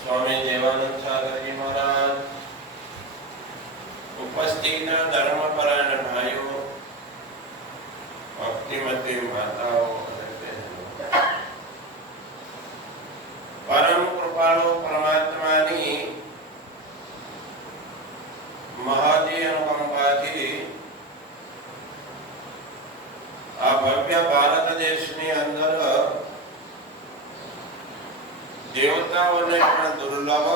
સ્વામી દેવાનંદ સાગરજી મહારાજ ઉપસ્થિતના ધર્મપરાયણ ભાઈઓ ભક્તિમતી માતાઓ પરમ કૃપાળો પરમાત્માની દેવતાઓને પણ દુર્લભ.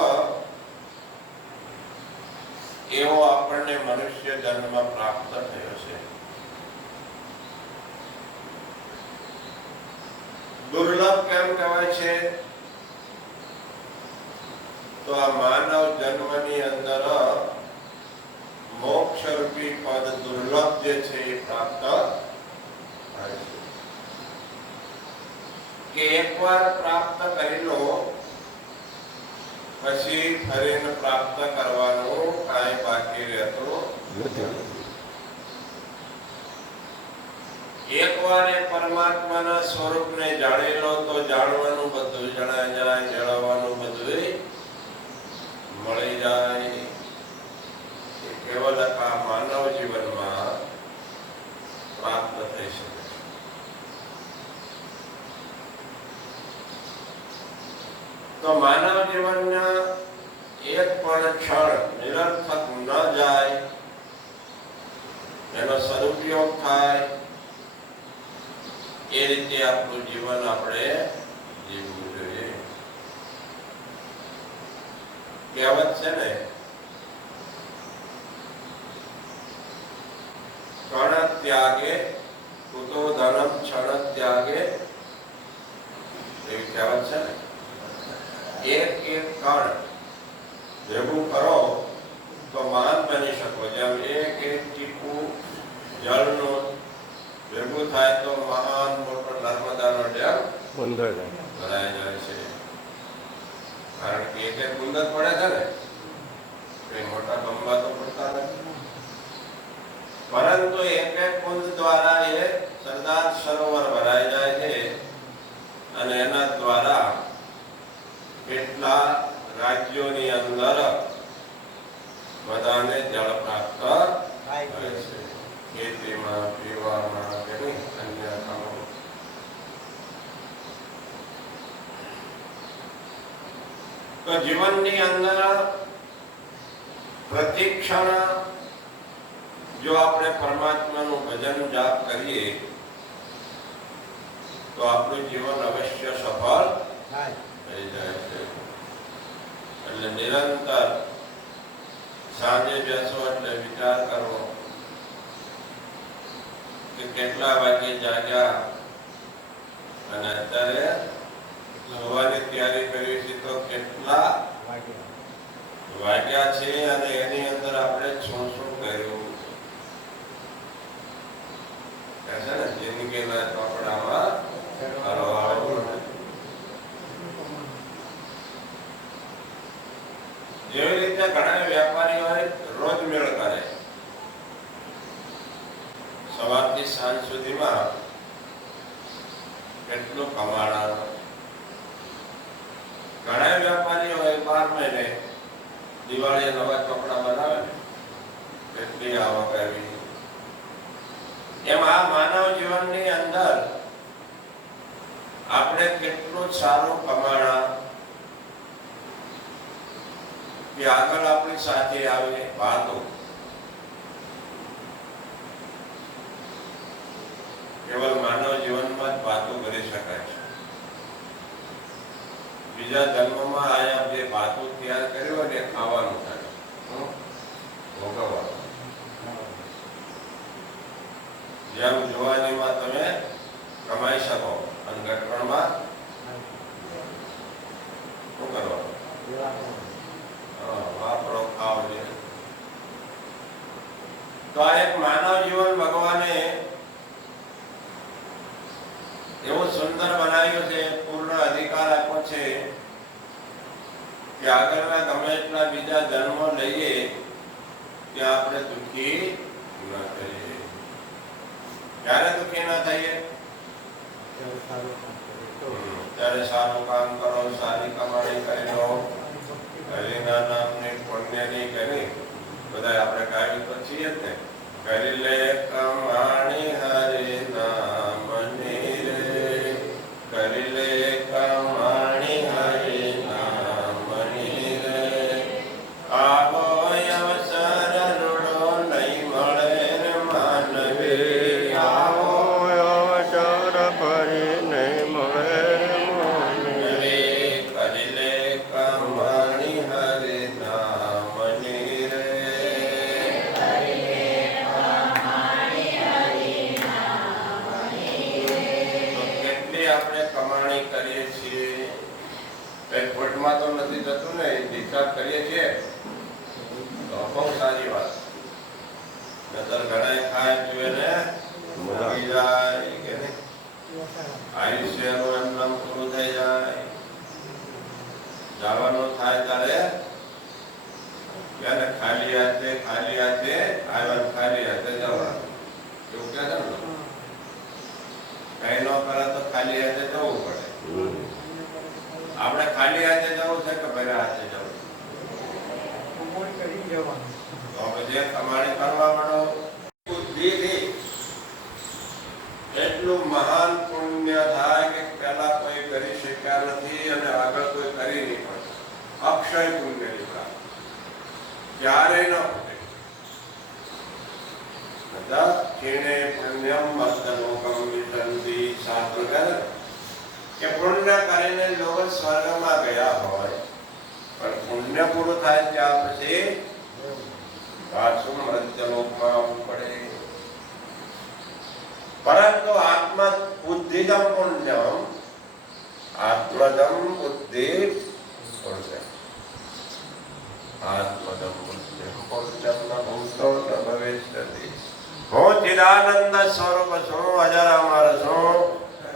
એવો આપણને મનુષ્ય જન્મ પ્રાપ્ત થયો છે. દુર્લભ કેમ કહેવાય છે? તો આ માનવ જન્મની અંદર મોક્ષ રૂપી પદ દુર્લભ જે છે એ પ્રાપ્ત થાય છે. કે એકવાર પ્રાપ્ત કરી લો પછી હરિને પ્રાપ્ત કરવાનું કાંઈ બાકી રહેતું એકવાર એ પરમાત્માના સ્વરૂપને જાણી લો તો જાણવાનું બધું, જણાય જાય જણાવવાનું બધું મળી જાય. કેવલ આ માનવ જીવનમાં પ્રાપ્ત થઈ શકે છે. તો માનવ જીવનના એક પણ ક્ષણ નિરર્થક ન જાય એનો સદુપયોગ થાય એ રીતે આપણું જીવન આપણે જીવવું જોઈએ. કહેવત છે ને, કણ ત્યાગે, કુતો ધનમ ક્ષણ ત્યાગે. એવી કહેવત છે ને. એક એક કણ ભેગું કરો તો મહાન બની શકો. જેમ એક એક ટીપું જળનું ભેગું થાય તો મહાન મોટો નર્મદાનો ડેમ ભરાઈ જાય છે. કારણ કે એક એક ગુંદર પડે છે ને કઈ મોટા બંબા તો પડતા નથી. પરંતુ એક એક બુંદ દ્વારા એ સરદાર સરોવર ભરાઈ જાય છે અને એના દ્વારા કેટલા રાજ્યોની અંદર બધાને જળ પ્રાપ્ત થાય છે ખેતીમાં પીવામાં કે નહીં અન્ય કામો તો જીવનની અંદર પ્રતિક્ષણ જો આપણે પરમાત્માનું ભજન જાપ કરીએ તો આપણું જીવન અવશ્ય સફળ થઈ જાય છે. એટલે નિરંતર સાંજે બેસો એટલે વિચાર કરવો કે કેટલા વાગે જાગ્યા અને અત્યારે સુવાની તૈયારી કરી છે, તો કેટલા વાગ્યા છે અને એની અંદર આપણે શું શું કર્યું? જેવી રીતે ઘણા વેપારીઓ રોજ મેળ કરે સવારથી સાંજ સુધીમાં કેટલું કમાણા ઘણા વેપારીઓ એ બાર મહિને દિવાળીએ નવા કપડા બનાવે ને એટલી આવક આવી. એમ માનવ જીવનની અંદર આપણે કેટલું સારું કમાણા કે આગળ આપણી સાથે આવે વાતો. કેવલ માનવ જીવનમાં જ વાતો કરી શકાય છે બીજા જન્મમાં આયા જે વાતો તૈયાર કર્યો ને ખાવાનું થાય. ભોગવવાનું. જેમ જુવાનીમાં તમે કમાઈ શકો અને ગટપણમાં શું કરવાનું? તો આ એક માનવ જીવન ભગવાને એવું સુંદર બનાવ્યું છે, પૂર્ણ અધિકાર આપ્યો છે. કે આગળના ગમે એટલા બીજા જન્મો લઈએ ત્યાં આપણે દુઃખી ન થઈએ. ક્યારે દુઃખી ન થઈએ? અત્યારે સારું કામ કરો. સારી કમાણી કરી લો. હરિના નામની પુણ્યની કરી. બધા આપણે કાયમ તો છીએ જ ને. કરી લે કમાણી હરિ ઘણા ખાય પીવે ને મૂકી જાય કે નહીં આયુષ્યનું એમ પૂરું થઈ જાય જવાનું થાય ત્યારે ત્યારે ખાલી હાથે ખાલી હાથે આવ્યા ખાલી હાથે જવાનું એવું કહે છે ને. કઈ ન કરે તો ખાલી હાથે જવું પડે આપણે ખાલી હાથે જવું છે કે ભેગા હાથે જવું તો પછી કમાણી કરવા માંડો બુદ્ધિથી એટલું મહાન પુણ્ય થાય કે પહેલા કોઈ કરી શક્યા નથી અને આગળ કોઈ કરી નહીં પણ અક્ષય પુણ્ય કરીને લોકો સ્વર્ગમાં ગયા હોય. પણ પુણ્ય પૂરું થાય ત્યાં પછી પાછું મૃત્યુલોકમાં આવવું પડે. પરંતુ આત્મ બુદ્ધિજમ પુણ્યમ આત્મદમ બુદ્ધિ પુણ્યમ આત્મદમ પુણ્યમ પુણ્યમ ભૂતો ન ભવિષ્યતિ હું ચિદાનંદ સ્વરૂપ છું, અજરામર છું,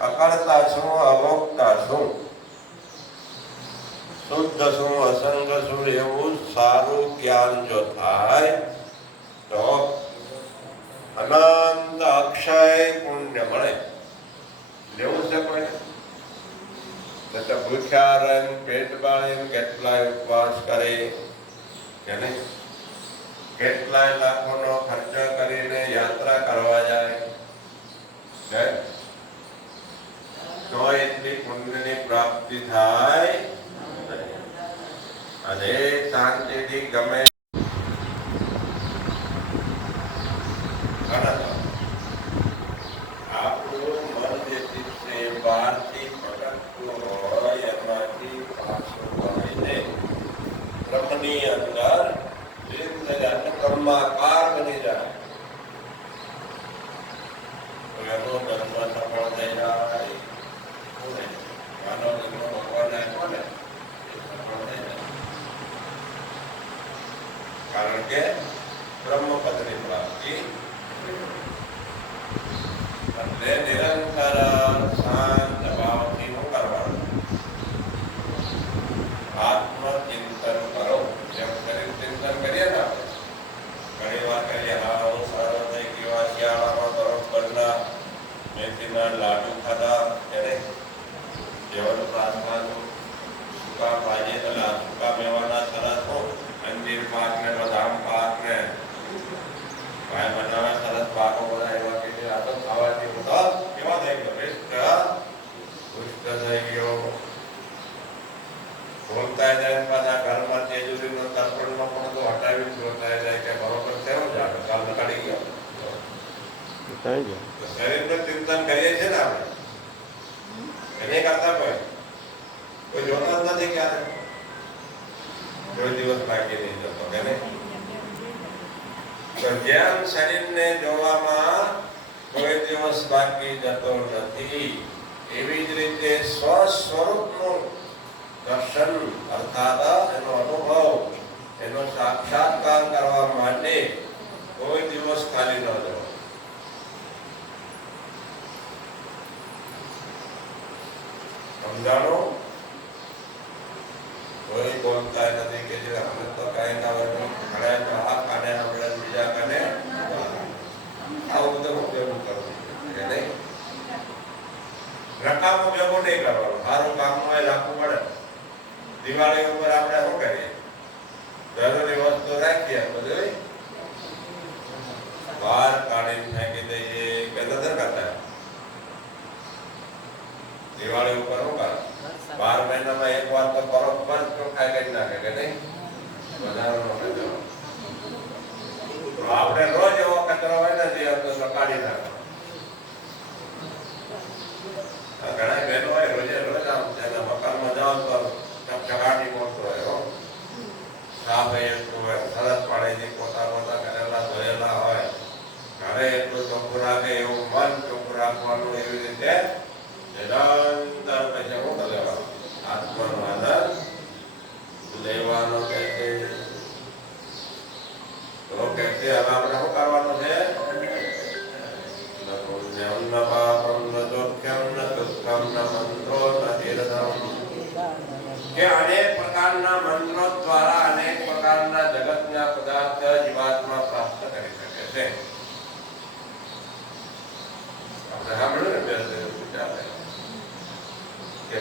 અકર્તા છું, અભોક્તા છું. શુદ્ધ છું, અસંગ છું, એવું સારું જ્ઞાન જો થાય, તો અનંત અક્ષય પુણ્ય મળે લેવું છે કોઈને? ને તો ભૂખ્યા રહે પેટ બાળીને કેટલાય ઉપવાસ કરે કે નહીં? કેટલાય લાખોનો ખર્ચ કરીને યાત્રા કરવા જાય હે? તો એટલી પુણ્યની પ્રાપ્તિ થાય નહીં. અને શાંતિથી ગમે ઘણા તો આપણું મન જે ચિત્ત છે એ બહારથી ભટકતું હોય એમાંથી પાછું વળીને બ્રહ્મની અંદર ધીરે ધીરે બ્રહ્માકાર બની જાય તો એનો જન્મ સફળ થઈ જાય કોને? માનવ જન્મ ભગવાને આપ્યો ને, એ સફળ થઈ જાય. કારણ કે બ્રહ્મપદની પ્રાપ્તિ એટલે નિરંતર શાંત ભાવથી શું કરવાનું આત્મચિંતન કરો જેમ શરીર ચિંતન કરીએ ને આપણે ઘણી વાર કરીએ હા હું સારો થઈ ગયો આ શિયાળામાં બરોબરના મેથીના લાડુ ખાધા એને જેવન પ્રાર્થનાનું સૂકા ભાજી એટલે આ સૂકા મેવાના સરસ હો અંજીર પાક ને બદામ પાક ને ભાઈ બનાવે સરસ પાકો બધા એવા કે છે આ તો ખાવાથી બધા કેવા થઈ ગયો હૃષ્ટ પુષ્ટ થઈ ગયો બોલતા જાય પાછા ઘરમાં તેજુરીનો તર્પણનો પણ તો હટાવી જ બોલતા જાય કે બરોબર થયો જ આ કાલ કાઢી ગયો થઈ ગયો તો શરીરનું ચિંતન કરીએ છીએ ને આપણે એને કરતા કોઈ કોઈ જોતો જ નથી ક્યારે કોઈ દિવસ બાકી નહીં જતો કે નહીં તો જેમ શરીરને જોવામાં કોઈ દિવસ બાકી જતો નથી. એવી જ રીતે સ્વ સ્વરૂપનું દર્શન અર્થાત એનો અનુભવ, એનો સાક્ષાત્કાર કરવા માટે કોઈ દિવસ ખાલી ન જવો. સમજાણો? કોઈ બોલતા નથી કે જે અમે તો કઈ ના હોય ઘણા તો આ કાને આપણે બીજા કાને. આવું બધું હું કેવું કરું કે નહીં રકામો ભેગો નહીં કરવાનો. સારું કામ હોય લાખું પડે દિવાળી ઉપર આપણે શું કરીએ? જરૂરી વસ્તુ રાખીએ, બધું બહાર કાઢી ફેંકી દઈએ કે નથી કરતા. દિવાળી ઉપર શું કરો? બાર મહિનામાં એક વાર તો પણ ચોખ્ખાઈ કરી નાખે, કે નહીં? વધારો. આપણે રોજ એવો કચરો હોય ને જે તો કાઢી નાખો આ ઘણા બહેનો હોય રોજે રોજ આમ તેના મકાનમાં જાઓ તો ચકાટી પડતો હોય હો. સાફ એ એટલું હોય સરસ પાણીથી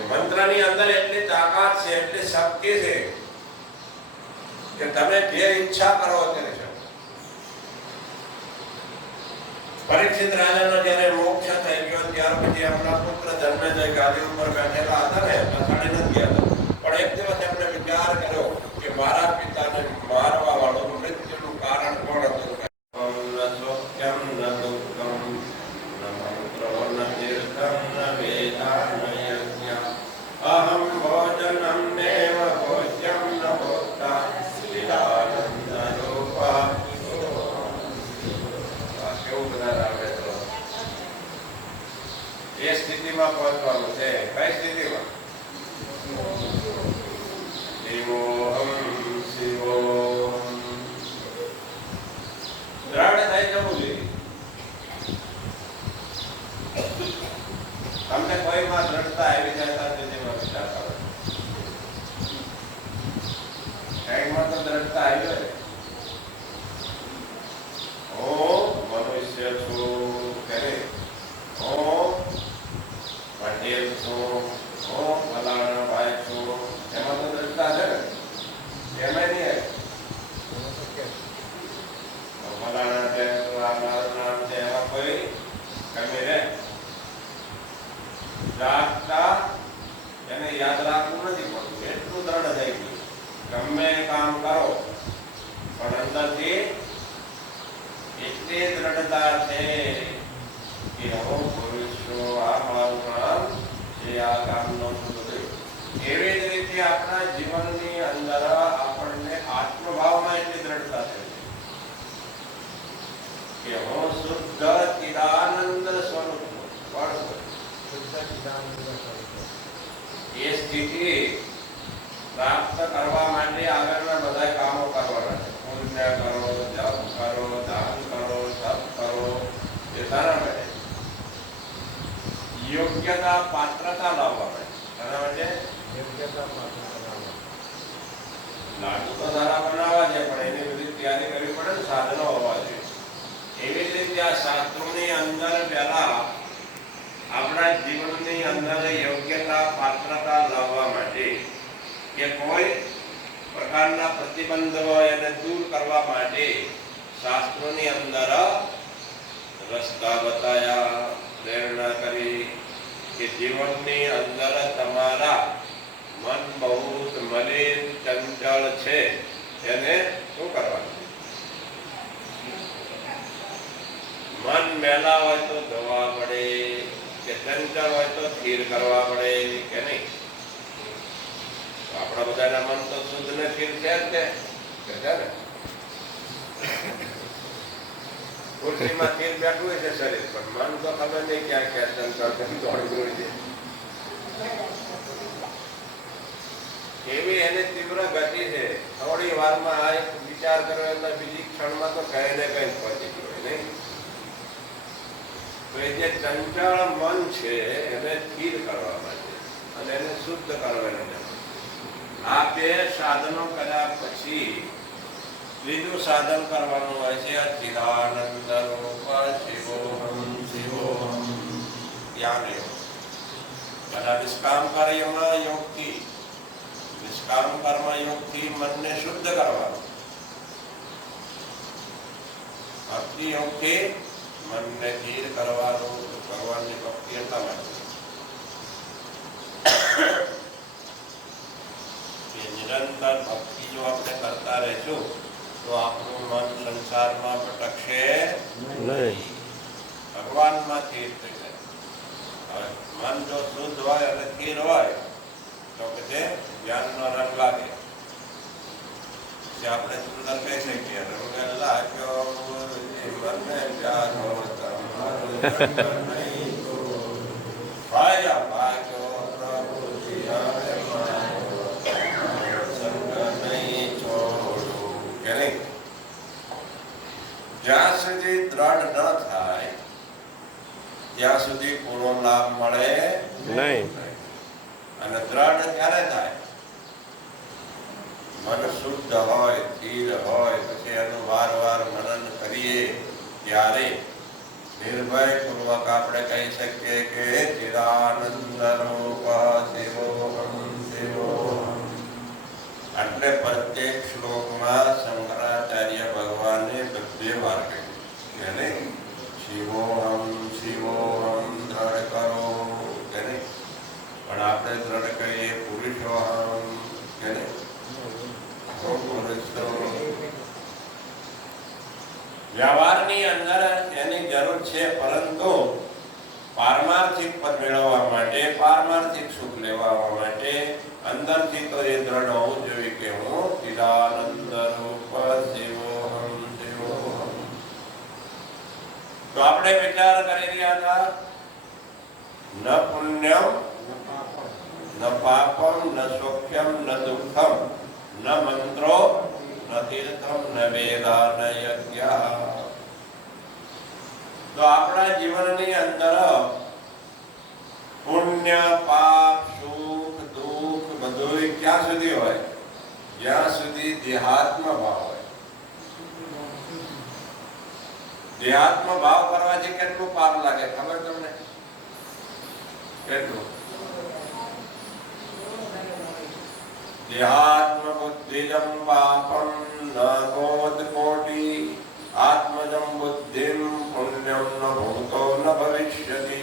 મંત્રની અંદર એટલી તાકાત છે, એટલી શક્તિ છે કે તમે જે ઈચ્છા કરો તે કરી શકો પરીક્ષિત રાજાનો જ્યારે મોક્ષ થઈ ગયો ત્યાર પછી આપણા પુત્ર જન્મે ગાદી ઉપર બેઠેલા હતા ને પછાડી નથી ગયા હતા. પણ એક દિવસ એમણે વિચાર કર્યો કે મારા પિતાને para otro lado, લાડુ તો સારા બનાવવા છે, પણ એની બધી તૈયારી કરવી પડે ને સાધનો હોવા જોઈએ. એવી જ રીતે આ શાસ્ત્રોની અંદર પહેલા આપણા જીવનની અંદર યોગ્યતા, પાત્રતા લાવવા માટે કે કોઈ પ્રકારના પ્રતિબંધ એને દૂર કરવા માટે શાસ્ત્રોની અંદર રસ્તા બતાયા, પ્રેરણા કરી કે જીવનની અંદર તમારા મન બહુ મલિન ચંચળ છે, એને શું કરવાનું? મન મેલા હોય તો ધોવા પડે કે ચંચળ હોય તો સ્થિર કરવા પડે કે નહીં? આપણા બધાના મન તો શુદ્ધ ને સ્થિર છે જ તે. ને? ખુરશીમાં સ્થિર બેઠું હોય છે શરીર, પણ મન તો ખબર નહીં ક્યાં ક્યાં ચંચળ દોડતું હોય એવી એની તીવ્ર ગતિ છે? થોડી વારમાં આ એક વિચાર કર્યો એટલે બીજી ક્ષણમાં તો કઈ ને કઈ પહોંચી ગયો નહીં? તો એ જે ચંચળ મન છે, એને સ્થિર કરવા માટે અને એને શુદ્ધ કરવાના આ બે સાધનો કર્યા પછી ત્રીજું સાધન કરવાનું હોય છે ચિદાનંદ રૂપ શિવોહમ શિવોહમ. રહ્યો અને આ નિષ્કામ કાર્યમાં યોગથી નિષ્કામ કર્મ યોગથી મનને શુદ્ધ કરવાનું ભક્તિ યોગથી મનને ધીર કરવાનું ભગવાનની ભક્તિ એટલા માટે કે નિરંતર ભક્તિ જો આપણે કરતા રહેશું તો આપણું મન સંસારમાં ભટકશે નહીં ભગવાનમાં સ્થિર થઈ જાય હવે મન જો શુદ્ધ હોય અને સ્થિર હોય તો કે જ્ઞાનનો રંગ લાગે. જે આપણે સુંદર કહી શકીએ. રંગ લાગ્યો તમારો. ભાયા ભાગ્યો પ્રભુજી હવે? જ્યાં સુધી દ્રઢ ન થાય ત્યાં સુધી પૂરો લાભ મળે નહીં. અને દ્રઢ ક્યારે થાય? મન શુદ્ધ હોય, સ્થિર હોય, પછી એનું વારવાર મનન કરીએ ત્યારે નિર્ભય આપણે કહી શકીએ કે ચિદાનંદ એટલે પ્રત્યેક શ્લોકમાં શંકરાચાર્ય ભગવાને બધે વાર કહ્યું નહીં? શિવોહમ શિવોહમ દ્રઢ કરો કે નહીં પણ આપણે દ્રઢ કહીએ પુરુષોહમ કે નહીં હું પુરુષો વ્યવહારની અંદર એની જરૂર છે, પરંતુ પારમાર્થિક પદ મેળવવા માટે, પારમાર્થિક સુખ લેવા માટે અંદરથી તો એ દ્રઢ હોવું જોઈએ કે હું ચિદાનંદ રૂપ તો આપણે વિચાર કરી રહ્યા હતા, ન પુણ્યમ, ન પાપમ, ન સૌખ્યમ, ન દુઃખમ, ન મંત્રો, ન તીર્થમ, ન વેદા ન યજ્ઞ તો આપણા જીવનની અંદર પુણ્ય, પાપ, સુખ, દુઃખ બધું ક્યાં સુધી હોય? જ્યાં સુધી દેહાત્મ ભાવ હોય. દેહાત્મ ભાવ કરવાથી કેટલું પાપ લાગે? ખબર તમને? કેટલું? દેહાત્મ બુદ્ધિજમ પાપમ ન બોધ કોટી આત્મજમ બુદ્ધિમ પુણ્યમ ન ભૂતો ન